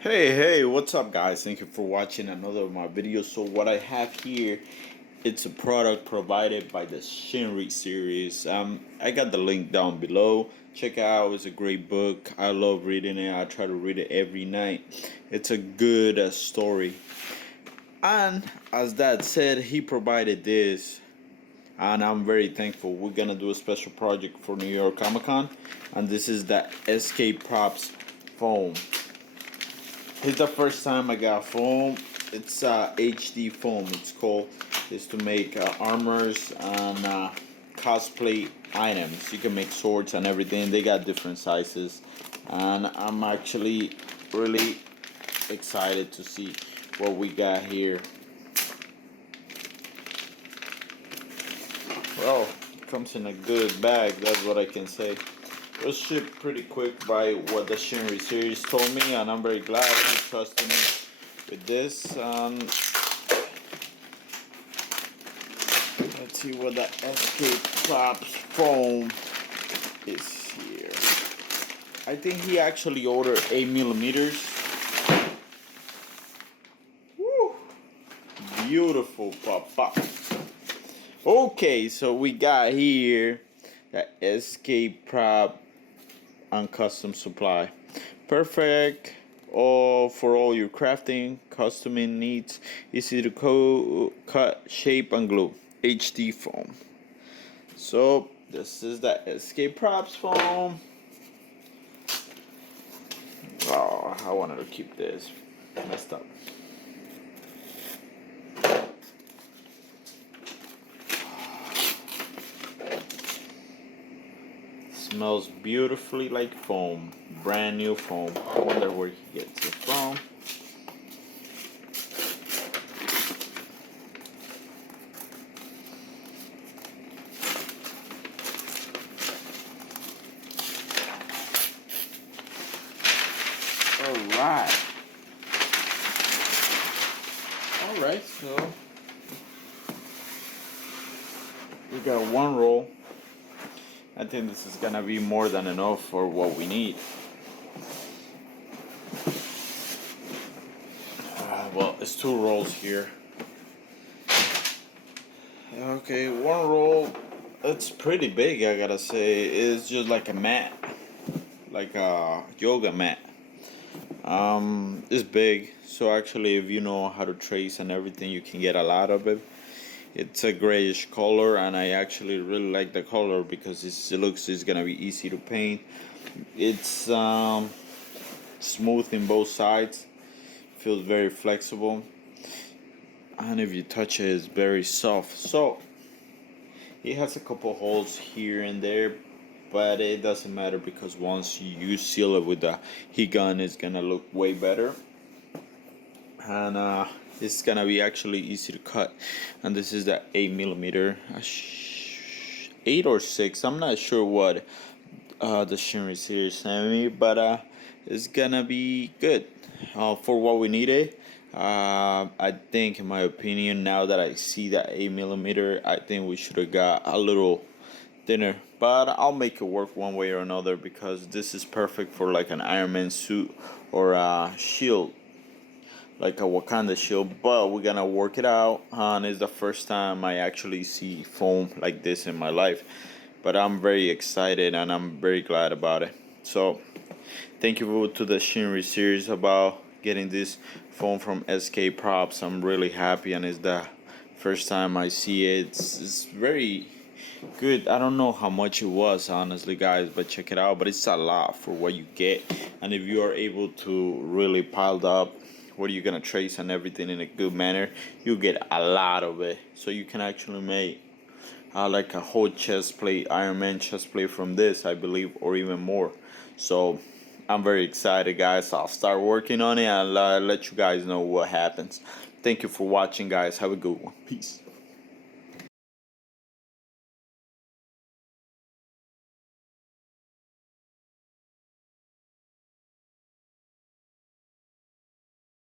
Hey, what's up guys? Thank you for watching another of my videos. So what I have here, it's a product provided by the shinryseries. I got the link down below. Check it out, it's a great book. I love reading it. I try to read it every night. It's a good story. And as that said, he provided this. And I'm very thankful. We're gonna do a special project for New York Comic Con. And this is the Escape Props foam. It's the first time I got foam. It's HD foam. It's called. It's to make armors and cosplay items. You can make swords and everything. They got different sizes, and I'm actually really excited to see what we got here. Well, it comes in a good bag. That's what I can say. It was shipped pretty quick by what the shinryseries told me, and I'm very glad he trusted me with this. Let's see what the Escape Props foam is here. I think he actually ordered 8mm. Woo! Beautiful papa. Okay, so we got here the Escape Prop and custom supply. Perfect for all your crafting, customing needs. Easy to cut, shape, and glue. HD foam. So this is the Escape Props foam. Oh, I wanted to keep this. Messed up. Smells beautifully like foam. Brand new foam. I wonder where he gets it from. Alright, so we got one roll. I think this is gonna be more than enough for what we need. Well, it's two rolls here. Okay, one roll. It's pretty big, I gotta say. It's just like a mat, like a yoga mat. It's big, so actually, if you know how to trace and everything, you can get a lot of it. It's a grayish color, and I actually really like the color because it's gonna be easy to paint. It's smooth in both sides, feels very flexible, and if you touch it, it's very soft. So it has a couple holes here and there, but it doesn't matter because once you seal it with the heat gun, it's gonna look way better, and it's gonna be actually easy to cut. And this is the 8mm, 8 or 6. I'm not sure what the shinryseries sent me, but it's gonna be good for what we needed. I think, in my opinion, now that I see that 8mm, I think we should have got a little thinner, but I'll make it work one way or another because this is perfect for like an Iron Man suit or a shield, like a Wakanda shield. But we're gonna work it out, and it's the first time I actually see foam like this in my life. But I'm very excited and I'm very glad about it. So thank you to the shinryseries about getting this foam from SK Props. I'm really happy, and it's the first time I see it. It's very good. I don't know how much it was, honestly, guys, but check it out. But it's a lot for what you get, and if you are able to really pile up what you're gonna trace and everything in a good manner, you get a lot of it. So you can actually make like a whole chest plate, Iron Man chest plate from this, I believe, or even more. So I'm very excited, guys. I'll start working on it and let you guys know what happens. Thank you for watching, guys. Have a good one. Peace.